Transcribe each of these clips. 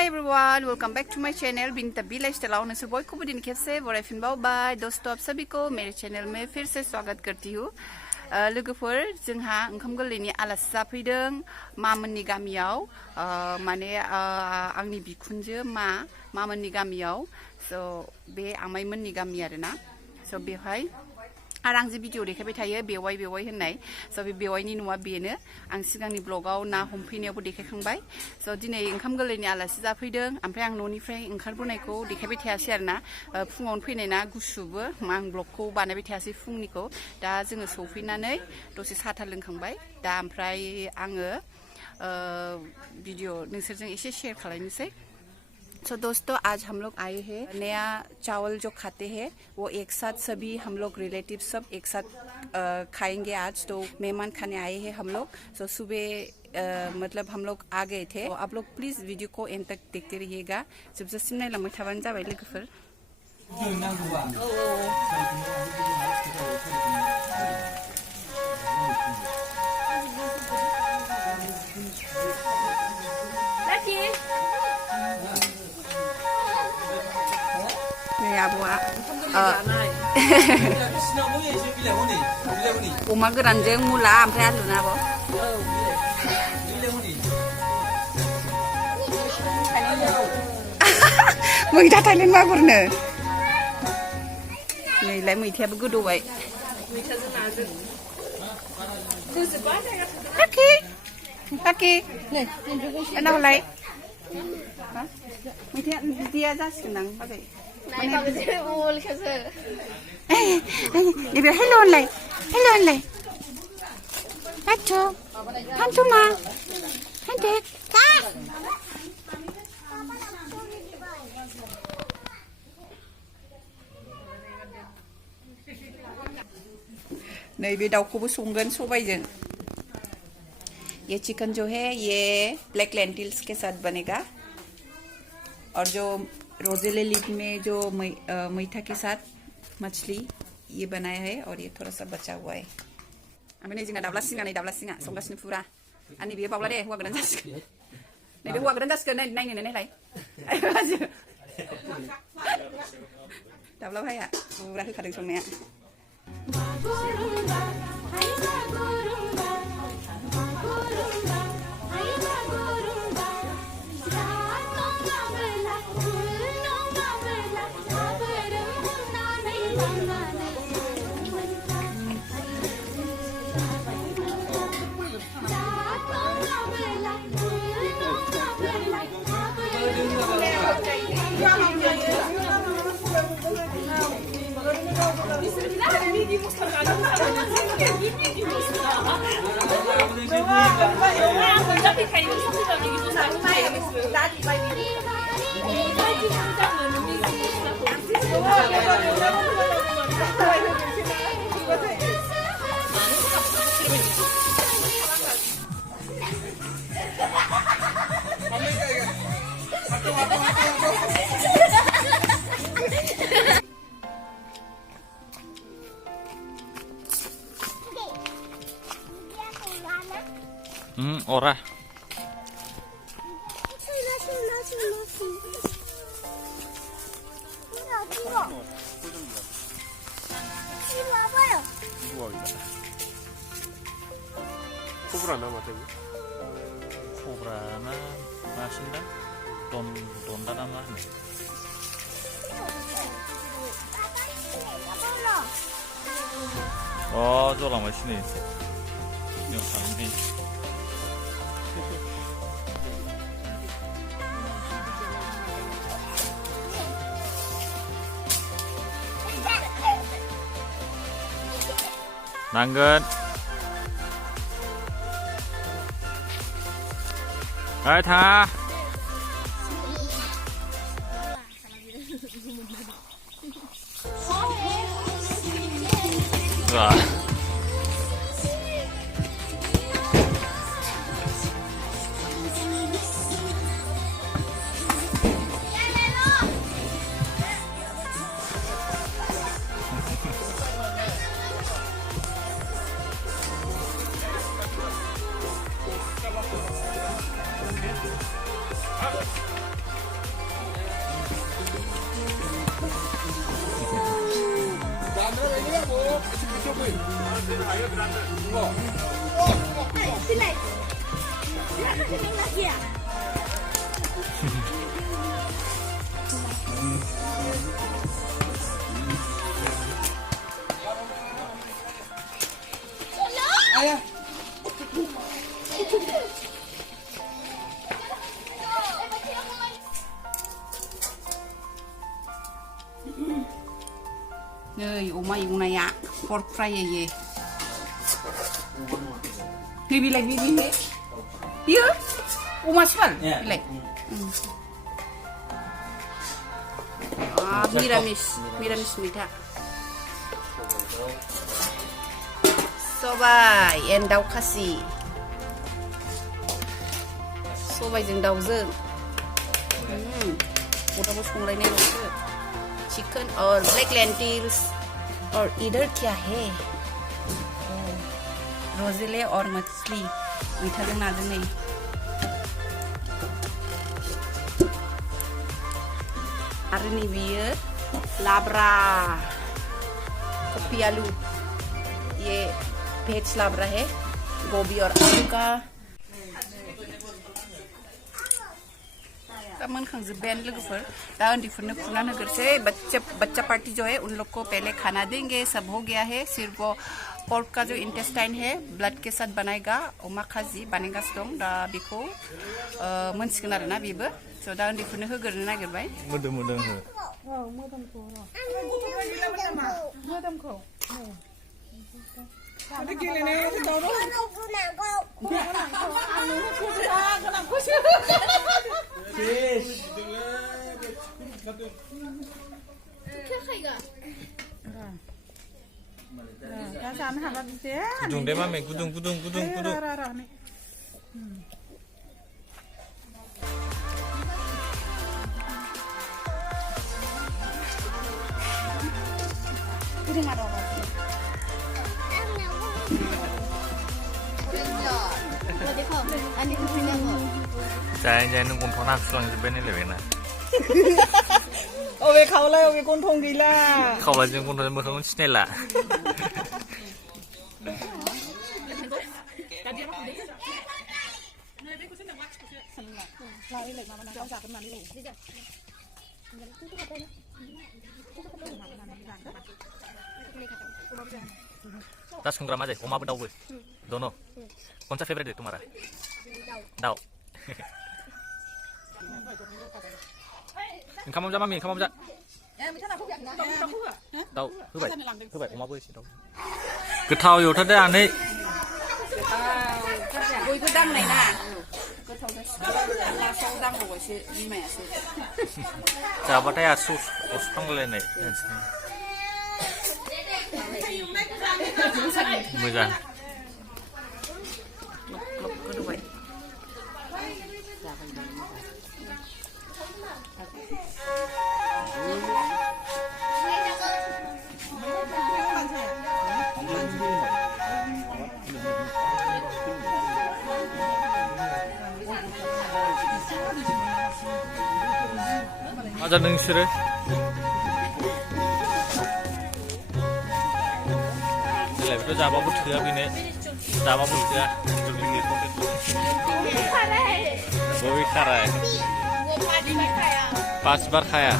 Hi everyone, welcome back to my channel बिंता बी lifestyle नोंसोर बयखौबो दिन खेबसे बरायफिनबावबाय दोस्तों आप सभी को मेरे चैनल में फिर से स्वागत करती हूँ। लोगोफोर जोंहा ओंखाम गोरलैनि आलासि जाफैदों मामोननि गामियाव माने आंनि बिखुनजो मामोननि गामियाव स' बे आमाइमोननि गामि आरोना स' बेवहाय आरो आं जे भिडिअ देखायबाय थायो बेवाय होननाय स' बे बेवायनि न'आ बेनो आं सिगांनि ब्लगाव ना हमफैनायावबो देखायखांबाय स' दिनै ओंखाम गोरलैनि आलासि जाफैदों ओमफ्राय आं न'निफ्राय ओंखारबोनायखौ देखायबाय थायासै आरोना फुङावनो फैनाय ना गुसुबो आं ब्लगखौ बानायबाय थायासै फुंनिखौ दा जोङो सौफैनानै दसे साथा लोंखांबाय दा ओमफ्राय आङो भिडिअ नोंसोरजों एसे शेयार खालायनोसै। तो दोस्तों आज हम लोग आए हैं नया चावल जो खाते हैं वो एक साथ सभी हम लोग रिलेटिव सब एक साथ खाएंगे आज। तो मेहमान खाने आए हैं हम लोग। तो सुबह मतलब हम लोग आ गए थे तो आप लोग प्लीज वीडियो को एंड तक देखते रहिएगा जब जसिम नायलांबाय थाबानो जाबाय लोगोफोर। अमा गोरानजों मुला ओमफ्राय आलु ना आब' मैथा थाइलेण्ड मागुरनो नैलाय मैथायाबो गोदौबाय काकि उनावलाय मैथाया बिदिया जासिगोनदां बाजै Hello online. Hantu ma. Hantu. नहीं बे दाउखौबो संगोन सबायजों। ये चिकन जो है ये ब्लैक लेंटिल्स के साथ बनेगा और जो रोजेले लीफ में जो मीठा के साथ मछली ये बनाया है और ये थोड़ा सा बचा हुआ है। अबे नहीं जिंगा दावला सिंगा संगासिनो फुरा आंनि बियो बावला दे हौवा गोदान जासिगोन नै बे हौवा गोदान जासिगोन नायनो नायलाय दावला भाइया फुरा होखादों संनाया। Ora. 코브라나 맞아요? 코브라나 맛있나? 돈다나 맛네. 저랑 맛있네. 이거 사는데. 당근. 다. 와. Nơi oma yung na ya pork fry ye. Bibi like bibi he. Biu. Oma sal. Like. Ah, miramis mita. Sobai and daw kasi. Sobai jeng daw jeng. Udah mau sungai nih chicken और black lentils और इधर क्या है रोजेले और मछली मीठा जंग नाजंग नहीं hari ini biar labra kopi आलू ये वेज labra है गोभी और आलू का मन खांजोब्बाय लोगोफोर दा उन्दैफोरनो खुरना होग्रोसै बच्चा पार्टी जो है उन लोग को पहले खाना देंगे सब हो गया है सिर्फ वो पोर्क का जो इंटेस्टाइन है ब्लड के साथ बनाएगा अमा खाजि बानायगासिनो दं दा बेखौ मोनसिगोन आरोना बेबो स' दा उन्दैफोरनो होग्रोनो नागिरबाय मोदोम हो मोदोमखौ गुदुं दे मामे गुदुं जाय नों गन्थं हाबसुलांजोब्बाय नायलायबाय ना अबे खावलाय अबे गन्थं गैला खावलाजों गन्थंजों मोखांखौनो सिनायला दा संग्रा मा जायो अमाबो दाउबो दोनो कौन सा फेवरेट है तुम्हारा दाउ ओंखामाव जा मामि ओंखामाव जा दाउ होबाय अमाबो एसे दाउ गोथाव एवथारदो आनै बयबो दांनाय ना गोथाव लासाव दांबावबायसो बिमायासो जाबाथाय आसु अरसफ्रांलायनाय मोजां गोदौबाय मा जादों नोंसोरो देलायबोथ' जाबाबो थोआ बेनो जाबाबो थोआ बबे खाराय 5 बार खाया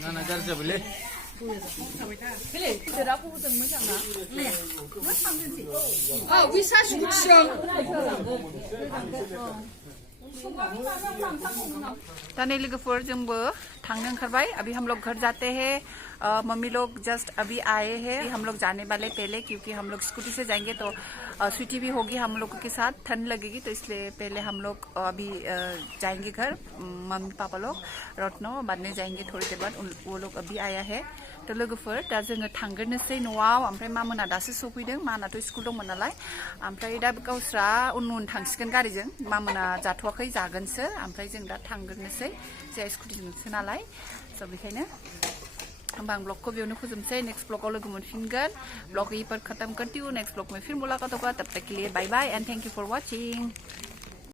나나 자르자 볼래? 그래 그대라고 보던 뭐잖아 네 아, 위 49층. ताने लोगोफोर जोंबो थांनो ओंखारबाय अभी हम लोग घर जाते हैं मम्मी लोग जस्ट अभी आए हैं हम लोग जाने वाले पहले क्योंकि हम लोग स्कूटी से जाएंगे तो स्वीटी भी होगी हम लोगों के साथ ठंड लगेगी तो इसलिए पहले हम लोग अभी जाएंगे घर मम्मी पापा लोग रत्नो बाद में जाएंगे थोड़ी देर बाद वो लोग अभी आया है तो लोगोफोर दा जोङो थांग्रोनोसै न'आव ओमफ्राय मामोना दासो सफैदों मानाथ' स्कुल दंमोन नालाय ओमफ्राय दा गावस्रा उन उन थांसिगोन गारिजों मामोना जाथ'वाखै जागोनसो ओमफ्राय जों दा थांग्रोनोसै जोंहा स्कुटिजोंसो नालाय स' बेखायनो हम ब्लॉग को भी फोजोबनोसै नेक्स्ट ब्लॉग लोगो मोनफिनगोन ब्लॉग यहीं पर खत्म करती हूँ नेक्स्ट ब्लॉग में फिर मुलाकात होगा तब तक के लिए bye bye and thank you for watching